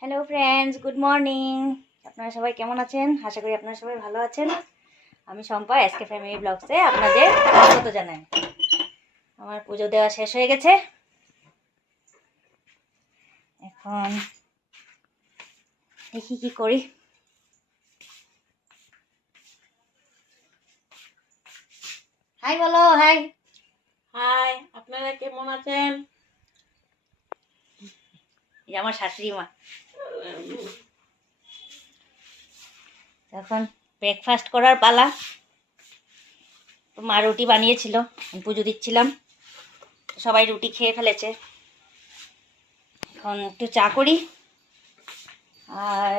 Hello friends good morning আপনারা সবাই কেমন আছেন? আশা করি আপনারা সবাই ভালো আছেন। আমি শম্পা এসকে ফ্যামিলি ব্লগসে আপনাদের স্বাগত জানাই। আমার পুজো দেওয়া শেষ হয়ে গেছে। এখন দেখি কি করি। হাই বলো হাই হাই আপনারা কেমন আছেন? এই আমার শাশুড়ি মা। এখন ব্রেকফাস্ট করার পালা। মা রুটি বানিয়েছিল পুজো দিচ্ছিলাম। সবাই রুটি খেয়ে ফেলেছে। এখন একটু চা করি। আর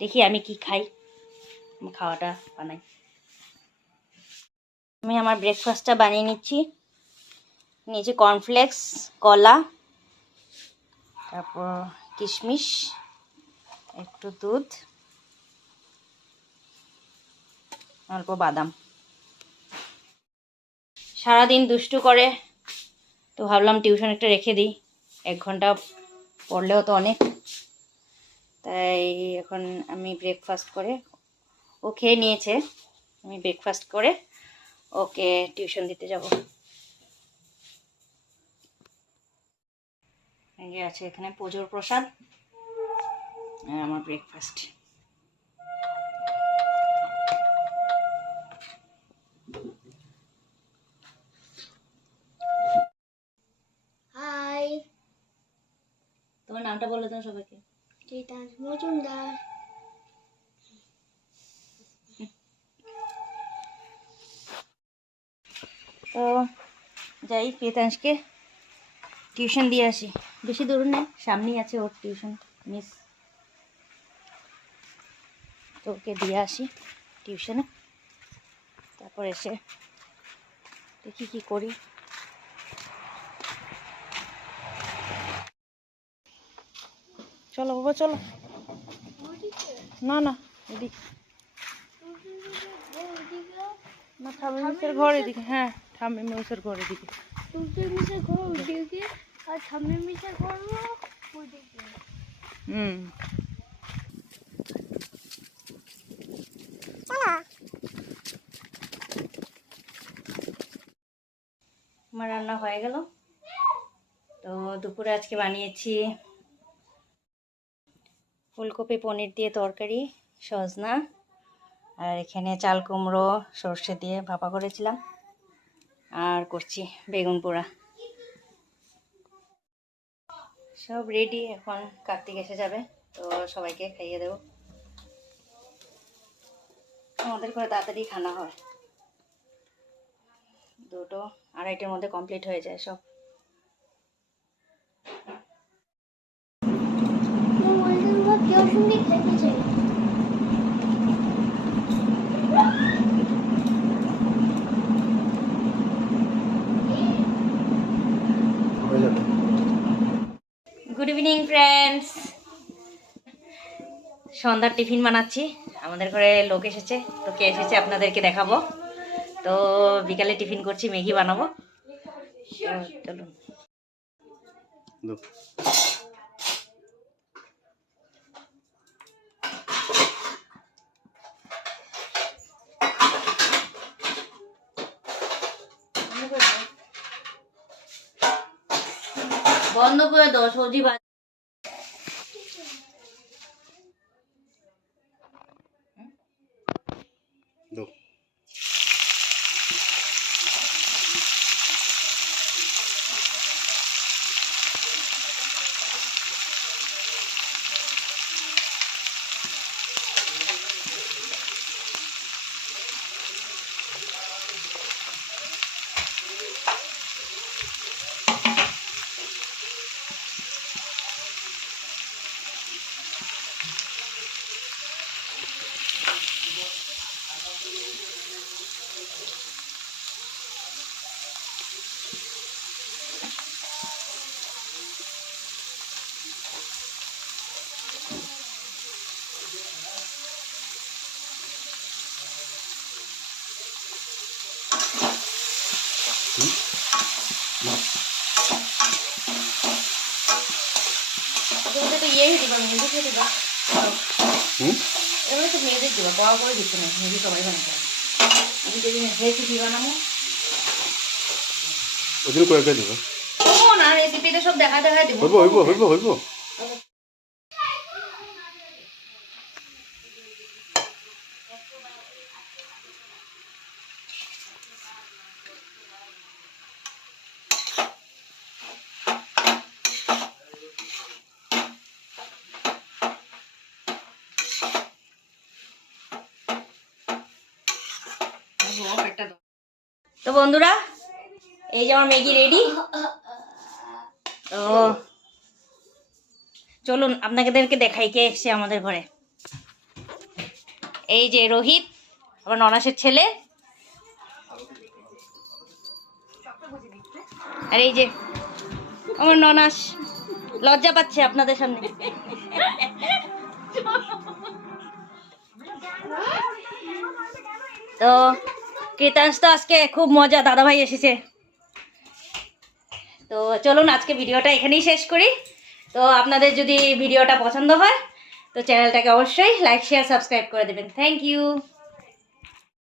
দেখি আমি কি খাই। খাওয়াটা বানাই। আমি আমার ব্রেকফাস্টটা বানিয়ে নিচ্ছি। নিয়েছি কর্নফ্লেক্স কলা, তারপর কিশমিশ, একটু দুধ, অল্প বাদাম। সারাদিন দুষ্টু করে, তো ভাবলাম টিউশন একটা রেখে দিই। এক ঘণ্টা পড়লেও তো অনেক। তাই এখন আমি ব্রেকফাস্ট করে, ও খেয়ে নিয়েছে। আমি ব্রেকফাস্ট করে ওকে টিউশন দিতে যাব। যে আছে এখানে পুজোর প্রসাদ আর আমার ব্রেকফাস্ট হাই তোমার নামটা বলে দাও সবাইকে। চৈতান মজুমদার। তো যাই প্রিয়তাংশকে টিউশন দিয়ে আসি। বেশি দূর নেই সামনেই আছে ওর টিউশন মিস তো ওকে দিয়ে আসি টিউশনে তারপর এসে দেখি কি করি। চলো বাবা, চলো। না না, এদিকে। না ঠাম্মি মিসের ঘর এদিকে। হ্যাঁ ঠাম্মি মিসের ঘর এদিকে। ঘর আর সামনে মিশে ওদিকে হুম। আমার রান্না হয়ে গেল। তো দুপুরে আজকে বানিয়েছি ফুলকপি পনির দিয়ে তরকারি সজনা আর এখানে চাল কুমড়ো সর্ষে দিয়ে ভাপা করেছিলাম। আর করছি বেগুন পোড়া। সব রেডি এখন কার্তিক এসে যাবে, তো সবাইকে খাইয়ে দেব। আমাদের ঘরে তাড়াতাড়ি খানা হয়। দুটো আড়াইটের মধ্যে কমপ্লিট হয়ে যায় সব। গুড ইভিনিং ফ্রেন্ডস সন্ধ্যার টিফিন বানাচ্ছি। আমাদের ঘরে লোক এসেছে। তো কে এসেছে আপনাদেরকে দেখাবো। তো বিকালে টিফিন করছি ম্যাগি বানাবো। চলুন। বন্ধ করে দাও সবজি ये दिबा मेहंदी के दिबा हम एमे तो मेहंदी दिबा बड़ा बड़ा दिखते नहीं मेहंदी सबाई बन जाए ये देखिए हे की दिबा ना मो ওদের কয়েকটা দিবা ও না রেসিপিতে সব দেখা দেখা দিব হইব হইব হইব হইব তো বন্ধুরা, এই যে আমার ম্যাগি রেডি। তো চলুন, আপনাদেরকে দেখাই কে এসছে আমাদের ঘরে। এই যে রোহিত, আমার ননাসের ছেলে। আর এই যে আমার ননাস, লজ্জা পাচ্ছে আপনাদের সামনে। তো কীর্তাংশ তো আজকে খুব মজা, দাদাভাই এসেছে। তো চলুন, আজকে ভিডিওটা এখানেই শেষ করি। তো আপনাদের যদি ভিডিওটা পছন্দ হয়, তো চ্যানেলটাকে অবশ্যই লাইক, শেয়ার, সাবস্ক্রাইব করে দেবেন। Thank you.